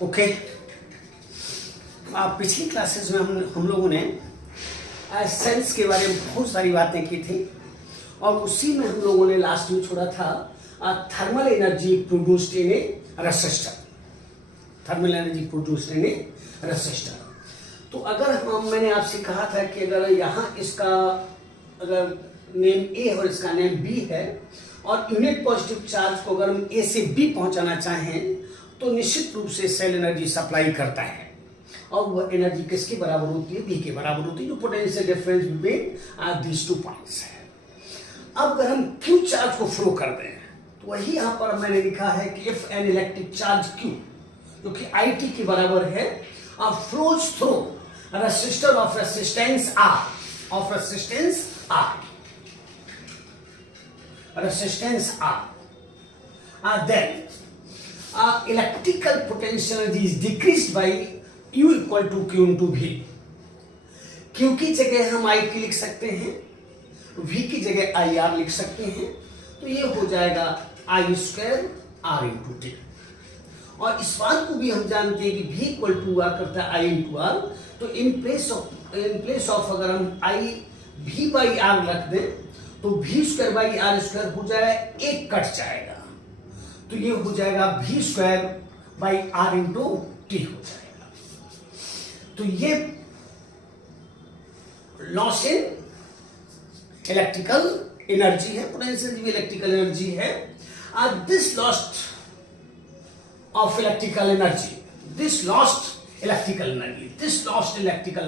Okay, पिछली classes में हम लोगों ने सेल्स के बारे में बहुत सारी बातें की थी और उसी में हम लोगों ने लास्ट में छोड़ा था thermal energy produced in A resistor. Thermal energy produced in A resistor. तो अगर मैंने आपसे कहा था कि अगर यहाँ इसका अगर नेम ए और इसका नेम बी है और यूनिट पॉजिटिव चार्ज को अगर हम ए से बी पहुंचाना चाहें तो निश्चित रूप से सेल एनर्जी सप्लाई करता है और वह एनर्जी किसके बराबर होती है? बी के बराबर होती है, जो potential difference between these two points है। अब अगर हम क्यू चार्ज को फ्लो कर दें तो वही यहाँ पर मैंने लिखा है कि if an electric charge Q जो कि आई टी के बराबर है flows through resistor of resistance R then electrical potential energy is decreased by U equal to Q into V। Q की जगह हम I T लिख सकते हैं, V की जगह I R लिख सकते हैं, तो ये हो जाएगा I square R into T. और इस बात को भी हम जानते हैं कि V इक्वल टू हुआ करता है I इंटू R, तो इन प्लेस ऑफ अगर हम I V बाई R रख दें तो V square by R square हो जाएगा, एक कट जाएगा तो ये हो जाएगा V square by R into T हो जाएगा। तो ये लॉस इन इलेक्ट्रिकल एनर्जी है, पोटेंशियल भी इलेक्ट्रिकल एनर्जी है। दिस लॉस्ट इलेक्ट्रिकल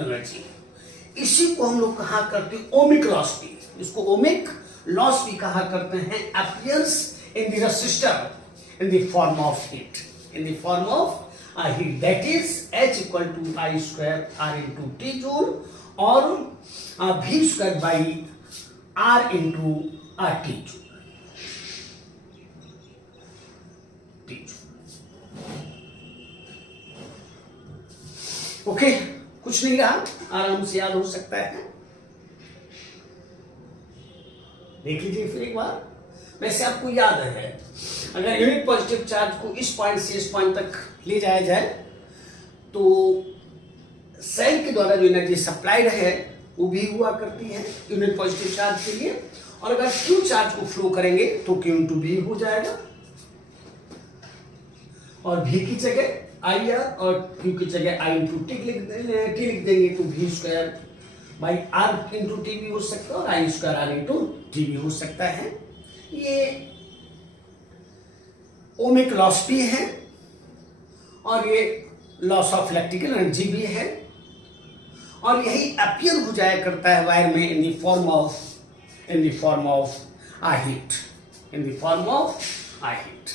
एनर्जी, इसी को हम लोग कहा करते हैं ओमिक लॉस भी, इसको ओमिक लॉस भी कहा करते हैं। Appears in the resistor in the form of heat, that is H equal to I square R into T joule or V square by R into T joule। Okay, कुछ नहीं रहा, आराम से याद हो सकता है, देख लीजिए फिर एक बार। वैसे आपको याद है अगर यूनिट पॉजिटिव चार्ज को इस पॉइंट से इस पॉइंट तक ले जाया जाए तो सेल के द्वारा जो एनर्जी सप्लाइड है वो भी हुआ करती है यूनिट पॉजिटिव चार्ज के लिए। और अगर क्यू चार्ज को फ्लो करेंगे तो क्यू इंटू बी हो जाएगा और भी की जगह आई आर और क्यू की जगह आई इंटू टी लिख देंगे तो भी square by R into T भी हो सकता है और I square R into T भी हो सकता है। ये ओमिक लॉस भी है और ये लॉस ऑफ इलेक्ट्रिकल एनर्जी भी है और यही अपीयर हो जाया करता है वायर में in the form of heat, in the form of heat.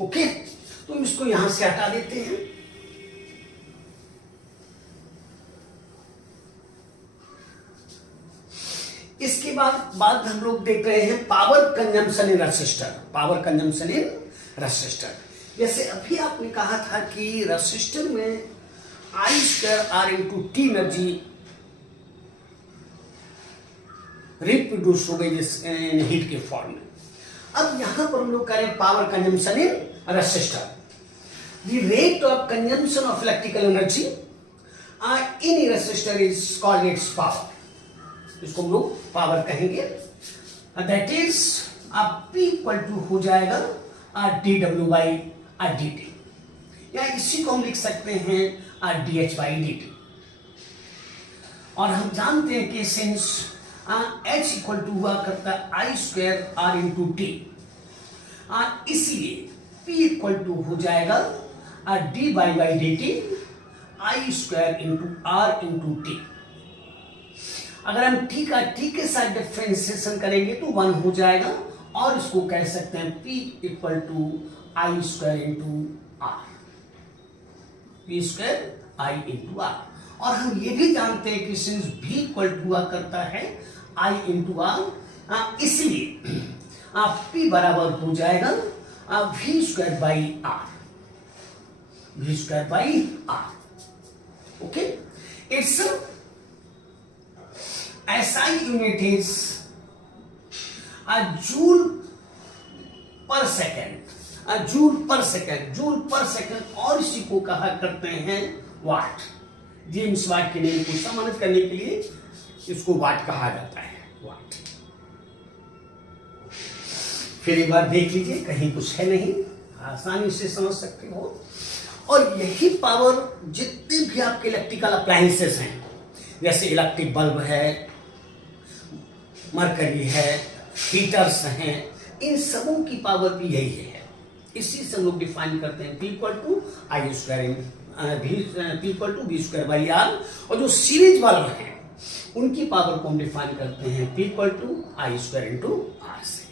Okay, तो हम इसको यहां से हटा देते हैं। इसके बाद हम लोग देख रहे हैं पावर कंजम्पशन इन रेसिस्टर। जैसे अभी आपने कहा था कि रेसिस्टर में I square R into T energy reproduce हो गई हीट के फॉर्म में। अब यहां पर हम लोग कह रहे हैं power consumption in resistor. The rate of consumption of electrical energy in resistor is called its power. इसको हम लोग पावर कहेंगे। That is P equal to हो जाएगा D W by D T, या इसी को हम लिख सकते हैं D H by D T. और हम जानते हैं कि सिंस H इक्वल टू हुआ करता है I square R into T, इसलिए P इक्वल टू हो जाएगा D by D T I square into R into T. अगर हम टी के साथ डिफरेंशिएशन करेंगे तो 1 हो जाएगा और इसको कह सकते हैं P equal to I square into R. P square I into R. और हम ये भी जानते हैं कि सिंस भी इक्वल टू हुआ करता है आई इंटू आर, इसलिए पी बराबर हो जाएगा V square by R, V square by R. Okay, it's SI unit is joule per second, joule per second, joule per second, और इसी को कहा करते हैं वाट। जेम्स वाट के नेम को सम्मानित करने के लिए इसको वाट कहा जाता है, वाट। फिर एक बार देख लीजिए, कहीं कुछ है नहीं, आसानी से समझ सकते हो। और यही पावर जितने भी आपके इलेक्ट्रिकल अप्लायंसेस हैं, जैसे इलेक्ट्रिक बल्ब है, मरकरी है, हीटर्स हैं, इन सबों की पावर भी यही है। इसी से हम लोग डिफाइन करते हैं P equal to I square, P equal to B square by R. और जो सीरीज बल्ब हैं उनकी पावर को हम डिफाइन करते हैं P equal to I square into R से।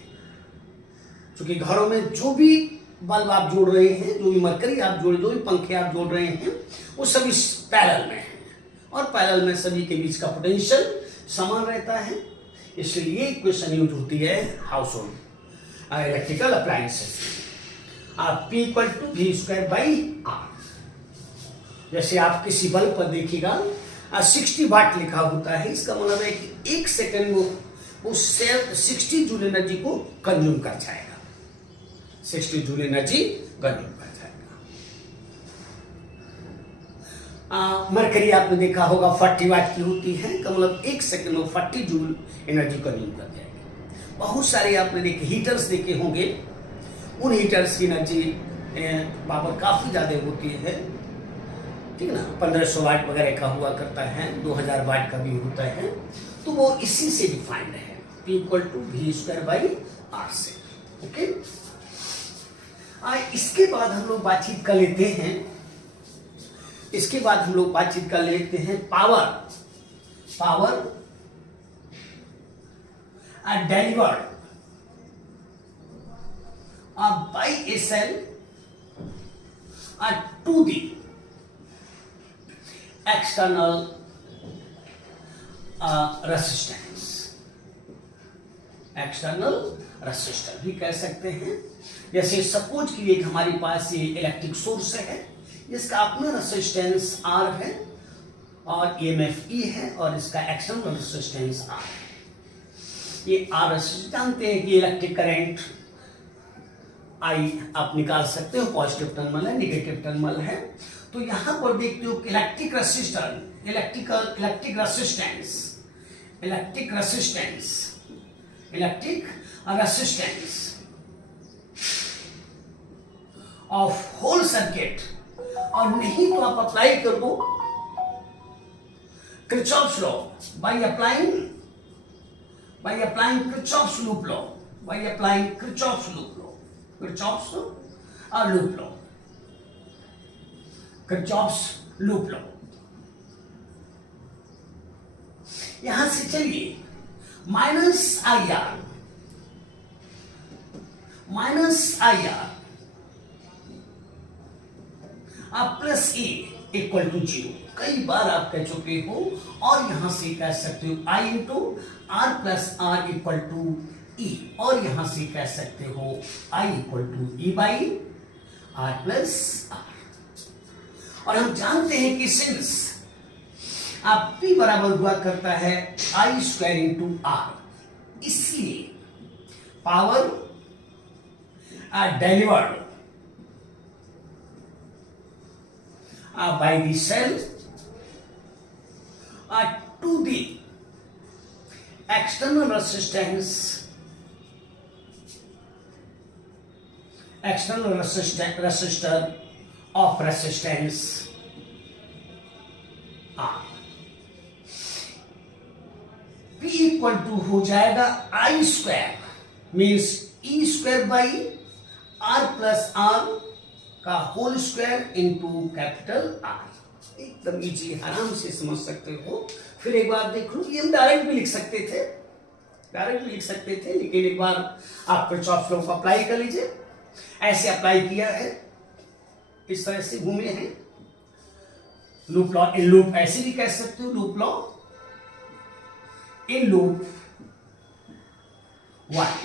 क्योंकि घरों में जो भी बल्ब आप जोड़ रहे हैं, जो भी मरकरी आप जोड़, जो भी पंखे आप जोड़ रहे हैं, वो सभी पैरेलल में है, और पैरेलल में सभी के बीच का पोटेंशियल समान रहता है। इसलिए ये इक्वेशन यूज होती है household electrical appliances, P equal to V square by R. जैसे आप किसी बल्ब पर देखिएगा 60 वाट लिखा होता है, इसका मतलब है कि एक सेकंड में वो 60 जूल एनर्जी को कंज्यूम कर जाएगा, 60 जूल एनर्जी कंज्यूम कर जाएगा। मरकरी आपने देखा होगा 40 वाट की होती है, का मतलब एक सेकंड में 40 जूल एनर्जी कंज्यूम कर जाएगी। बहुत सारे आपने देखे हीटर्स देखे होंगे, उन हीटर्स की एनर्जी पावर काफी ज्यादा होती है, ठीक है ना, 1500 वाट वगैरह का हुआ करता है, 2000 वाट का भी होता है। तो वो इसी से डिफाइंड है, P equal to V square by R से। ओके, इसके बाद हम लोग बातचीत कर लेते हैं, इसके बाद हम लोग बातचीत कर लेते हैं power, power delivered by a cell to the external resistance, external resistor भी कह सकते हैं। जैसे सपोज कि एक हमारे पास ये इलेक्ट्रिक सोर्स है, जिसका अपना रेसिस्टेंस R है और EMF E है, और इसका एक्सटर्नल रेसिस्टेंस R है। ये R रेसिस्टेंस जानते हैं कि इलेक्ट्रिक करंट I आप निकाल सकते हो, पॉजिटिव टर्मिनल है, नेगेटिव टर्मिनल है। तो यहां पर देखते हो कि electric resistor, electric resistance of whole circuit, और नहीं तो आप अप्लाई कर दो Kirchhoff's law by applying Kirchhoff's loop law, by applying Kirchhoff's loop law, Kirchhoff's loop law, Kirchhoff's loop law. यहां से चलिए -IR plus A equal to 0, कई बार आप कह चुके हो। और यहां से कह सकते हो I into R plus R equal to E, और यहां से कह सकते हो I equal to E by R plus R. और हम जानते हैं कि सिंस आप P बराबर हुआ करता है I स्क्वायर इंटू आर, इसलिए power delivered by the cell to the external resistance resistor of resistance R। P equal to हो जाएगा I square means E square by R plus R का whole square into capital R। एकदम easy, आराम से समझ सकते हो। फिर एक बार देख लो, ये हम डायरेक्ट भी लिख सकते थे, लेकिन एक बार आप किरचॉफ लॉ को अप्लाई कर लीजिए। ऐसे अप्लाई किया है, इस तरह से घूमे हैं, लूप लॉ इन लूप ऐसे भी कह सकते हो, लूप लॉ इन लूप 1।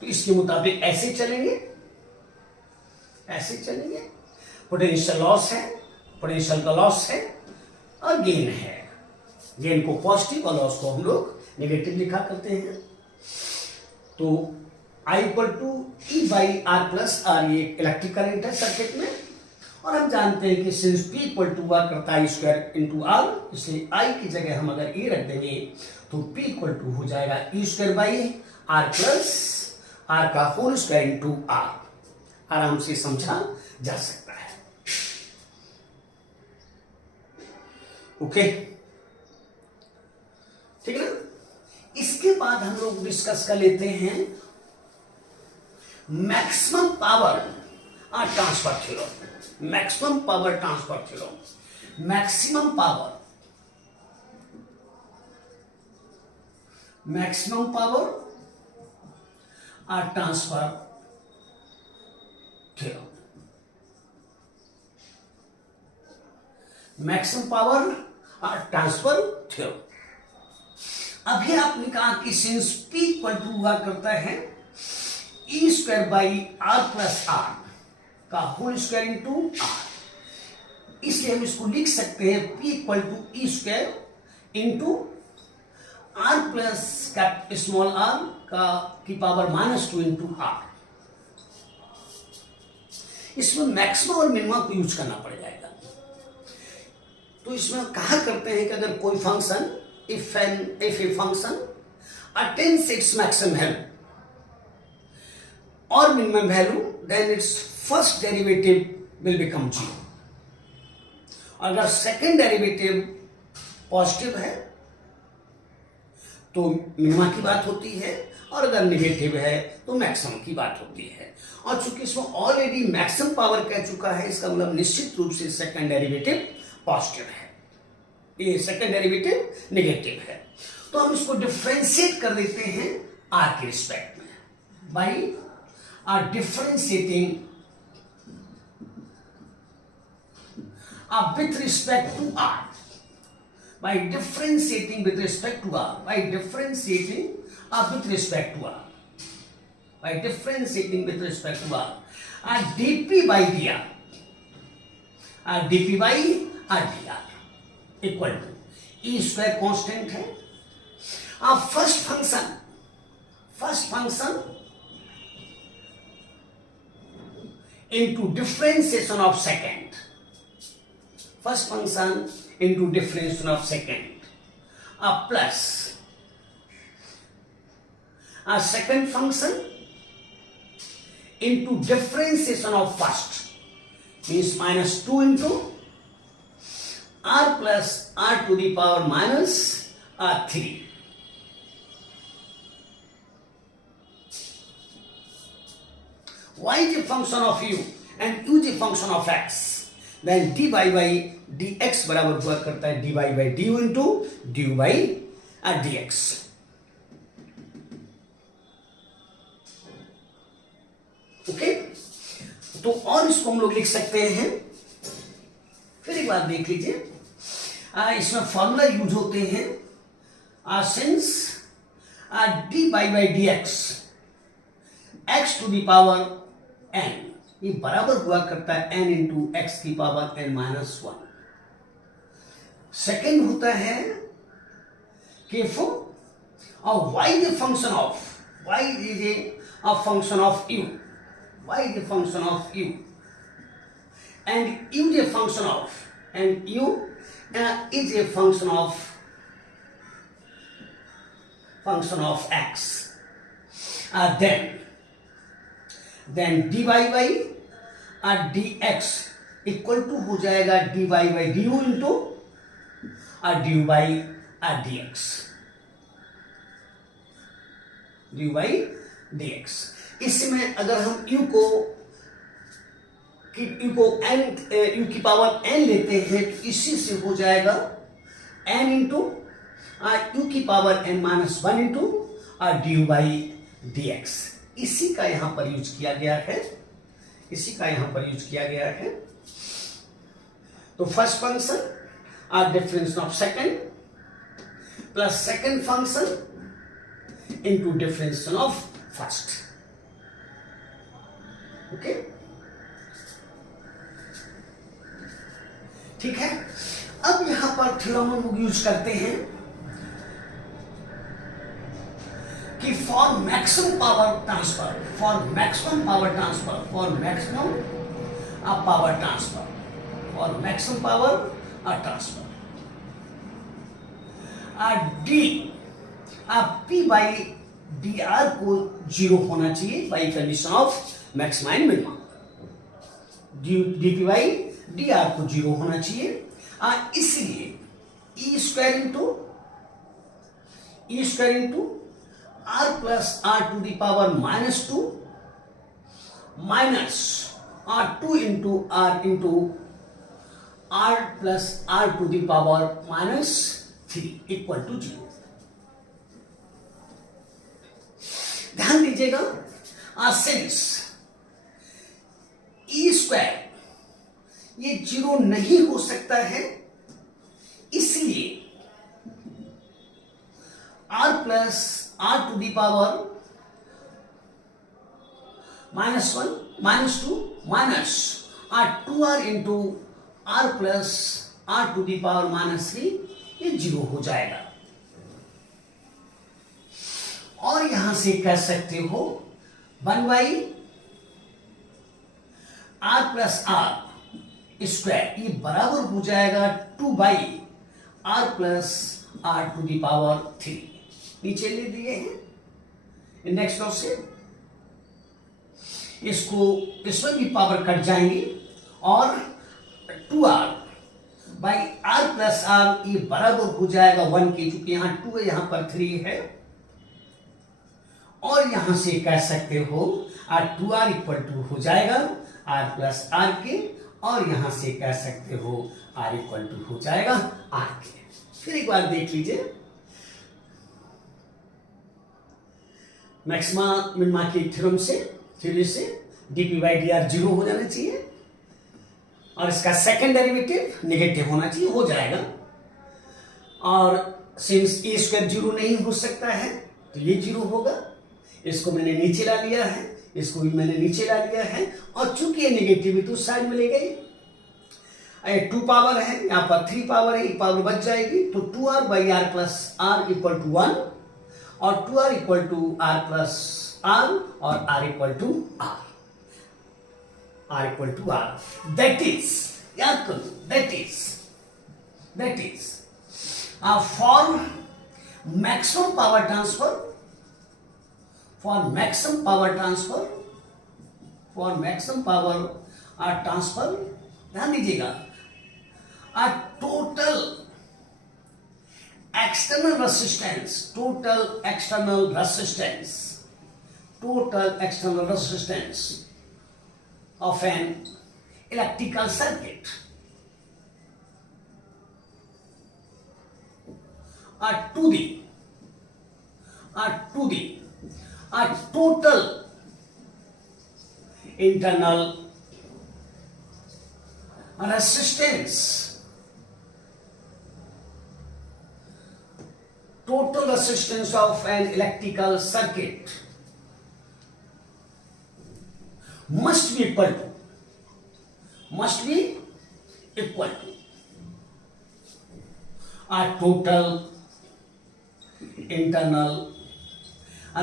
तो इसके मुताबिक ऐसे चलेंगे, ऐसे चलेंगे। पोटेंशियल लॉस है, पोटेंशियल का लॉस है और गेन है। गेन को पॉजिटिव और लॉस को हम लोग नेगेटिव लिखा करते हैं। तो I equal to E by R plus R, ये इलेक्ट्रिक करंट है सर्किट में। और हम जानते हैं कि since P equal to R करता है स्क्वायर इंटू आर, इसलिए I की जगह हम अगर E रख देंगे तो P इक्वल टू हो जाएगा E square by R plus R का होल स्क्वायर इंटू आर। आराम से समझा जा सकता है। ओके, ठीक है ना। इसके बाद हम लोग डिस्कस कर लेते हैं maximum power transfer theorem. Maximum power transfer theorem, maximum power transfer theorem, maximum power transfer theorem. अभी आपने कहा कि सिंस P इक्वल टू हुआ करता है E square by R plus R का होल स्क्वायर इंटू आर, इसलिए हम इसको लिख सकते हैं P equal to E square into R plus small R का की पावर -2 इंटू आर। इसमें मैक्सिमम और मिनिमम को यूज करना पड़ जाएगा। तो इसमें कहा करते हैं कि अगर कोई function if a function attains its maximum value or minimum value, then its first derivative will become 0. अगर सेकेंड डेरिवेटिव पॉजिटिव है तो मिनिमा की बात होती है, और अगर नेगेटिव है तो मैक्सिमम की बात होती है। और चूंकि इसमें ऑलरेडी मैक्सिमम पावर कह चुका है, इसका मतलब निश्चित रूप से सेकेंड डेरिवेटिव पॉजिटिव है, ये सेकेंड डेरिवेटिव नेगेटिव है। तो हम इसको डिफरेंशिएट कर देते हैं आर के रिस्पेक्ट में by differentiating with respect to R, by differentiating with respect to R, by differentiating with respect to R, by differentiating with respect to R, DP by D R, DP by D R equal to E square constant है। अब first function into differentiation of second, first function into differentiation of second, plus second function into differentiation of first, means -2 into r plus r to the power -3. Y is a function of u and u is a function of x, then dy by dx बराबर हुआ करता है dy by du into du by dx। Okay, तो और इसको हम लोग लिख सकते हैं, फिर एक बात देख लीजिए, इसमें फॉर्मूला यूज होते हैं since dy by dx x to the power n, ये बराबर हुआ करता है n इंटू एक्स की पावर n-1। सेकेंड होता है कि y is a function of, y is a function of u, y is a function of u and u is a function of, and u is a function of x, then dy by dx equal to हो जाएगा dy by du into du by dx, du by dx। इसमें अगर हम u को n, u की power n लेते हैं तो इसी से हो जाएगा n इंटू u की power n-1 into du by dx। इसी का यहां पर यूज किया गया है, इसी का यहां पर यूज किया गया है। तो first function or difference of second plus second function into differential of first. Okay, ठीक है। अब यहां पर थ्योरम हम यूज करते हैं कि for maximum power transfer, for maximum power transfer, for maximum power transfer, for maximum power transfer D P by D R को जीरो होना चाहिए by condition of maxima and minima. D P by D R को zero होना चाहिए, इसलिए E square into R plus R to the power -2 minus R2 into R plus R to the power -3 equal to 0। ध्यान दीजिएगा, since E square ये 0 नहीं हो सकता है, इसलिए r plus R to the power -1 -2 minus R2R into R plus R to the power -3 ये 0 हो जाएगा। और यहां से कह सकते हो 1 by R plus R square ये बराबर हो जाएगा 2 by R plus R to the power 3। नीचे ले दिए हैं इंडेक्स लॉ से, इसमें भी पावर कट जाएंगी और 2r by R plus R ये बराबर हो जाएगा 1 के, चूंकि यहां 2 है यहां पर 3 है। और यहां से कह सकते हो 2r इक्वल टू हो जाएगा r प्लस आर के, और यहां से कह सकते हो r इक्वल टू हो जाएगा r के। फिर एक बार देख लीजिए, मैक्सिमा मिनिमा की थ्योरम से dp बाई डी आर 0 हो जाना चाहिए और इसका सेकंड डेरिवेटिव नेगेटिव होना चाहिए, हो जाएगा। और सिंस ए स्क्वायर 0 नहीं हो सकता है तो ये 0 होगा। इसको मैंने नीचे ला लिया है, इसको भी मैंने नीचे ला लिया है, और चूंकि ये नेगेटिव है तो साइड में ले गई। 2 पावर है, यहां पर 3 पावर है, एक पावर बच जाएगी, तो 2r by R plus R equal to 1 और 2r equal to R plus R और r equal to r equal to r। That is, याद करो, that is for maximum power transfer, for maximum power transfer, ध्यान दीजिएगा, total external resistance of an electrical circuit to the total internal resistance of an electrical circuit must be equal to a total internal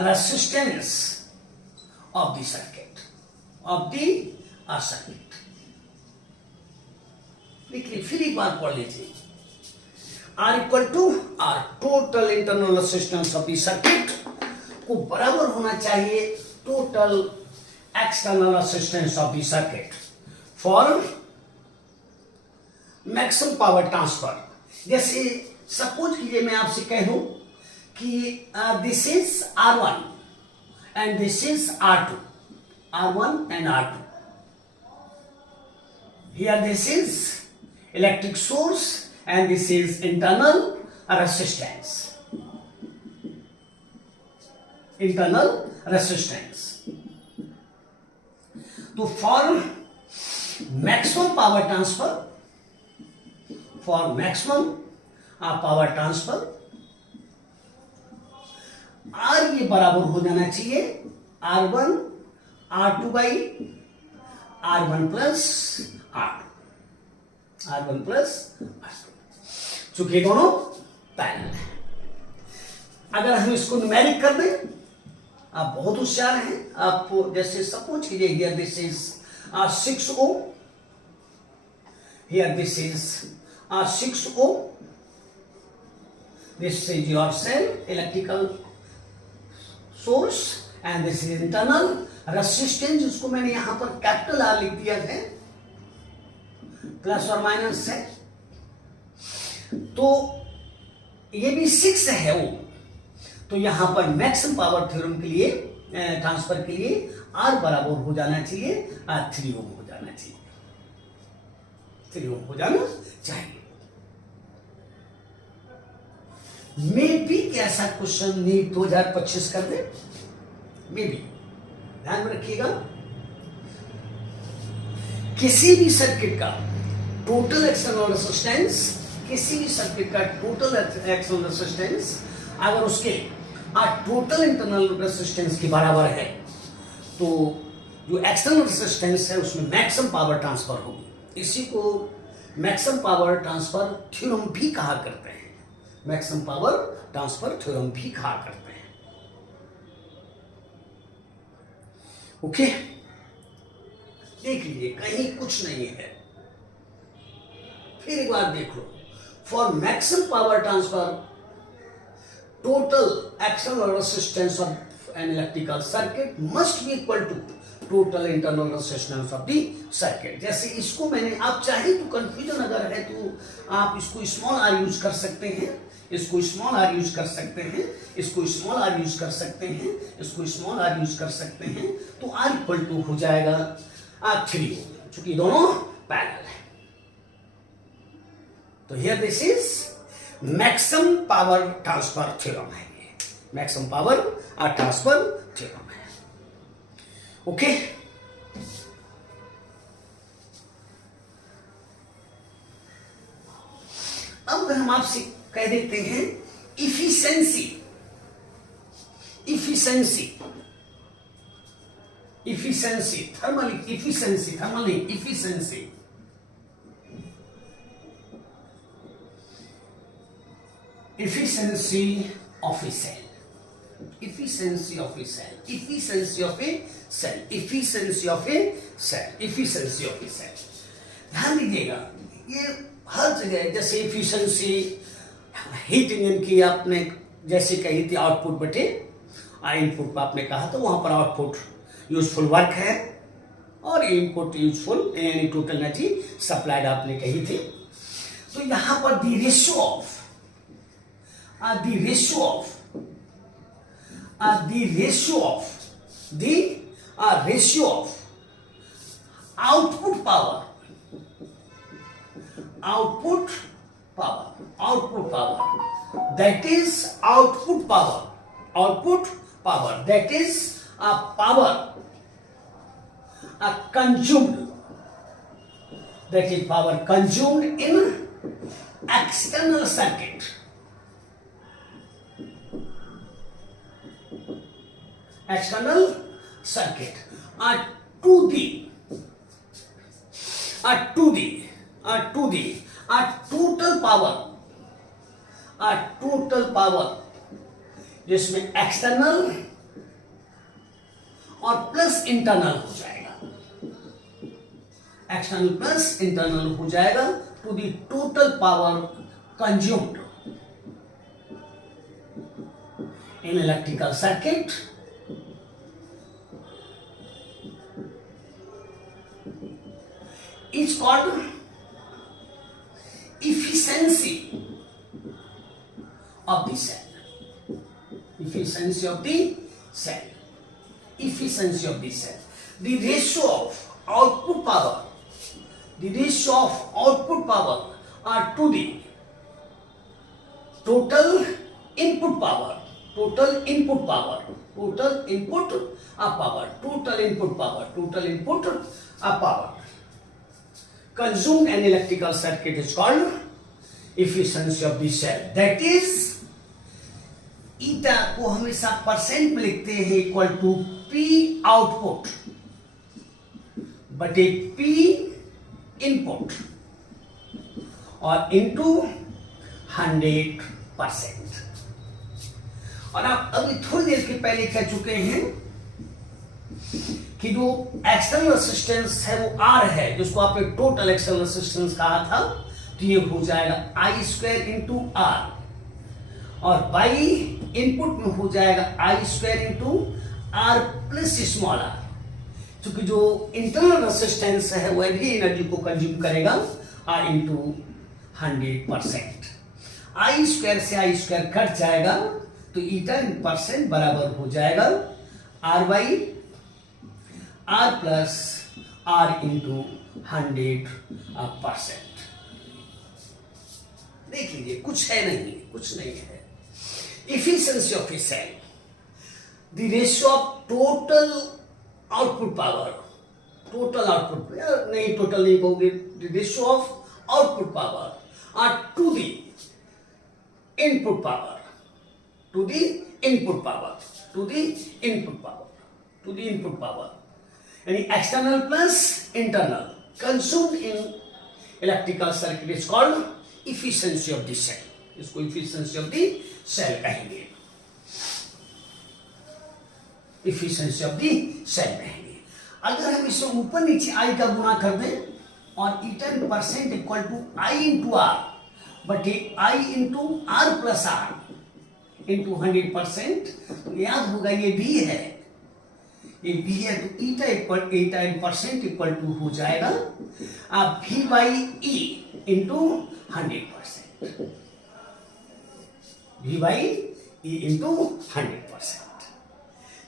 resistance of the circuit, देखिए फिर एक बार पढ़ लीजिए, R equal to R total internal resistance of the circuit को बराबर होना चाहिए total external resistance of the circuit for maximum power transfer. जैसे सपोज कीजिए मैं आपसे कह दूं कि this is R1 and this is R2, R1 and R2. Here this is electric source and this is internal resistance. So for maximum power transfer for maximum power transfer. R ये बराबर हो जाना चाहिए R1 R2 by R1 plus R1 plus R2, चूंकि दोनों parallel है। अगर हम इसको न्यूमेरिक कर दें, आप बहुत होशियार हैं, आपको जैसे सपोज कीजिए here this is 6 ohm, here this is 6 ohm, this is your cell electrical source and this is internal resistance, जिसको मैंने यहां पर कैपिटल R लिख दिया है, प्लस और माइनस है, तो ये भी 6 है वो, तो यहां पर मैक्सिमम पावर थ्योरम के लिए ट्रांसफर के लिए R बराबर हो जाना चाहिए 3 ओम हो जाना चाहिए, 3 ओम हो जाना चाहिए। मे बी कैसा क्वेश्चन नीट 2025 कर दे, मे बी ध्यान में रखिएगा, किसी भी सर्किट का टोटल एक्सटर्नल रेजिस्टेंस, किसी भी सर्किट का टोटल एक्सटर्नल रेजिस्टेंस अगर उसके टोटल इंटरनल रेजिस्टेंस के बराबर है, तो जो एक्सटर्नल रेजिस्टेंस है उसमें मैक्सिमम पावर ट्रांसफर होगी। इसी को मैक्सिमम पावर ट्रांसफर थ्योरम भी कहा करते हैं, मैक्सिमम पावर ट्रांसफर थ्योरम भी कहा करते हैं। ओके, देख लीजिए कहीं कुछ नहीं है, फिर एक बार देख लो, for maximum power transfer total external resistance of an electrical circuit must be equal to total internal resistance of the circuit। जैसे इसको मैंने, आप चाहे तो कंफ्यूजन अगर है तो आप इसको स्मॉल r यूज कर सकते हैं, इसको स्मॉल r यूज कर सकते हैं, इसको स्मॉल r यूज कर सकते हैं, इसको स्मॉल r यूज कर सकते हैं, तो r इक्वल टू हो जाएगा 3 ओम, चूंकि दोनों पैरेलल है। तो here this is maximum power transfer theorem है, ये मैक्सिमम पावर ट्रांसफर थ्योरम है। ओके, अब अगर हम आपसे कह देते हैं efficiency, efficiency, efficiency thermal, efficiency thermal नहीं, efficiency, efficiency of a cell, efficiency of a cell, efficiency of a cell, efficiency of a cell, efficiency of a cell। ध्यान दीजिएगा, ये हर जगह, जैसे efficiency हीट इंजन की आपने जैसे कही थी आउटपुट बटे इनपुट पर आपने कहा, तो वहां पर आउटपुट यूजफुल वर्क है और इनपुट यूजफुल यानी टोटल एनर्जी सप्लाइड आपने कही थी। तो यहां पर the ratio of the ratio of output power, that is output power, that is power consumed, that is power consumed in external circuit, external circuit to the total power, जिसमें external और plus internal हो जाएगा, external plus internal हो जाएगा, to the total power consumed in electrical circuit is called efficiency of the cell, efficiency of the cell, efficiency of the cell, the ratio of output power, the ratio of output power to the total input power, total input power, total input power, total input power, total input power consumed an electrical circuit is called efficiency of the cell, that is ईटा को हमेशा percent में लिखते हैं equal to P output बटे P input और into 100%। और आप अभी थोड़ी देर के पहले कह चुके हैं कि जो एक्सटर्नल रेसिस्टेंस है वो आर है, जिसको आपने टोटल एक्सटर्नल रेसिस्टेंस कहा था, तो ये हो जाएगा आई स्क्वायर इंटू आर, और बाई इनपुट में हो जाएगा I square into R plus small R, क्योंकि जो इंटरनल रेसिस्टेंस है वह भी एनर्जी को कंज्यूम करेगा, आर इंटू 100%। आई स्क्वायर से आई स्क्वायर कट जाएगा तो ईटा इन परसेंट बराबर हो जाएगा R by R plus R into 100%। देख लीजिए, कुछ है नहीं, कुछ नहीं है। Efficiency of a cell, the ratio of total output power, total output नहीं, total नहीं कहोगे, the ratio of output power to the input power, to the input power, to the input power, to the input power, यानी external plus internal consumed in electrical circuit is called efficiency of the cell। इसको efficiency of the cell कहेंगे, efficiency of the cell कहेंगे। अगर हम इसमें ऊपर नीचे आई का गुणा कर दें और eta percent equal to I into R बटे I into R plus R into 100%, तो याद होगा ये भी है, ये भी है, तो ईटा इन परसेंट इक्वल टू हो जाएगा आप भी by E into 100%, V by E into 100%।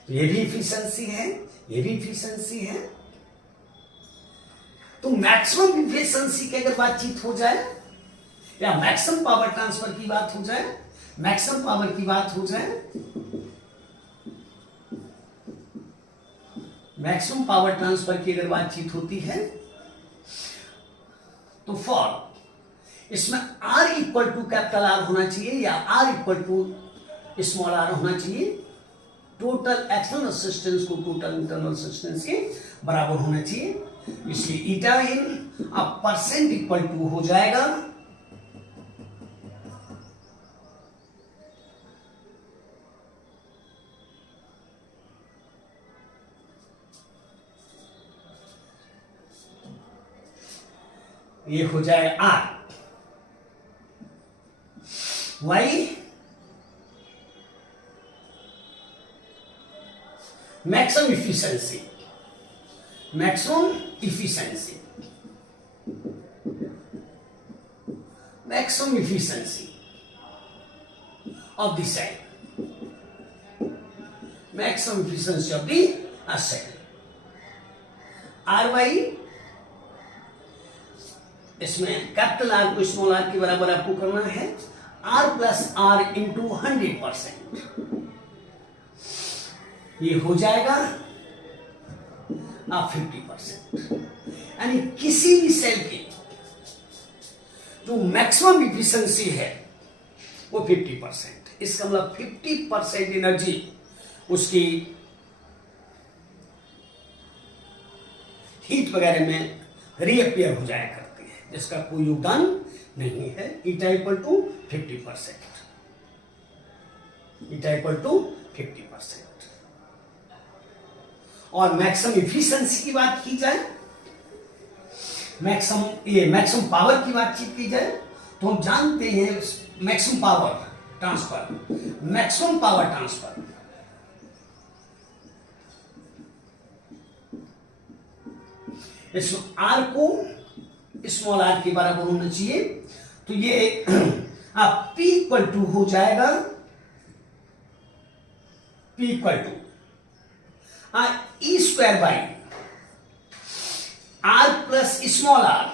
तो ये भी इफिशियंसी है, ये भी इफिशियंसी है। तो मैक्सिमम इफिशियंसी की अगर बातचीत हो जाए या मैक्सिमम पावर ट्रांसफर की बात हो जाए, मैक्सिमम पावर की बात हो जाए, मैक्सिमम पावर ट्रांसफर की अगर बातचीत होती है तो फॉर इसमें R equal to capital R होना चाहिए या R equal to small r होना चाहिए। टोटल एक्सटर्नल रेसिस्टेंस को टोटल इंटरनल रेसिस्टेंस के बराबर होना चाहिए, इसलिए ईटा इन अब परसेंट इक्वल टू हो जाएगा ये हो जाएगा R Y maximum efficiency, maximum efficiency, maximum efficiency of the cell, maximum efficiency of the cell, R Y, इसमें कैपिटल आर को स्मॉल आर के बराबर आपको करना है, आर प्लस आर इंटू 100%, ये हो जाएगा आप 50%। यानी किसी भी सेल की जो मैक्सिमम इफिशिएंसी है वो 50%। इसका मतलब 50% एनर्जी उसकी हीट वगैरह में रीअपियर हो जाया करती है, जिसका कोई योगदान नहीं है। Eta equal to 50%, eta equal to 50%। और मैक्सिमम इफिशिएंसी की बात की जाए, मैक्सिमम पावर की बातचीत की जाए, तो हम जानते हैं maximum power transfer, maximum power transfer इसमें आर को स्मॉल आर के बराबर होना चाहिए, तो ये आप P इक्वल टू हो जाएगा P equal to E square by R plus small R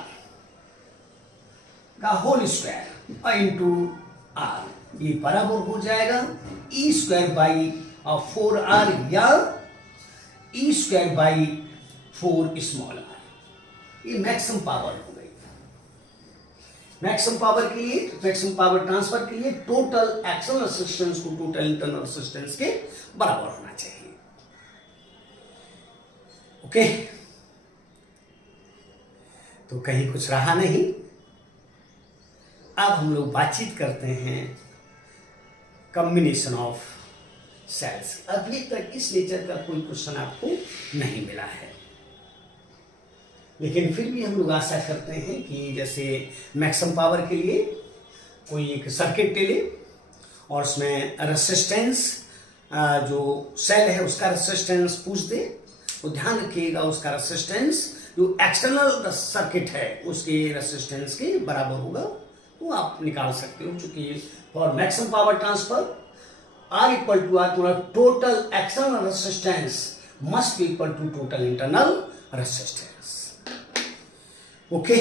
का होल स्क्वायर इंटू आर, ये बराबर हो जाएगा ई स्क्वायर बाई 4r या E square by 4 small R. ये मैक्सिमम पावर हो गई, मैक्सिमम पावर के लिए, मैक्सिमम पावर ट्रांसफर के लिए टोटल एक्सटर्नल रेजिस्टेंस को टोटल इंटरनल रेजिस्टेंस के बराबर होना चाहिए। ओके, तो कहीं कुछ रहा नहीं। अब हम लोग बातचीत करते हैं कॉम्बिनेशन ऑफ सेल्स। अभी तक इस नेचर का कोई क्वेश्चन आपको नहीं मिला है, लेकिन फिर भी हम लोग आशा करते हैं कि जैसे मैक्सिमम पावर के लिए कोई एक सर्किट ले ले और उसमें रेसिस्टेंस, जो सेल है उसका रेसिस्टेंस पूछ दे, तो ध्यान रखिएगा उसका रेसिस्टेंस जो एक्सटर्नल सर्किट है उसके रेसिस्टेंस के बराबर होगा, वो आप निकाल सकते हो। चूंकि for maximum power transfer R equal to R, total external resistance must be equal to total internal resistance. Okay,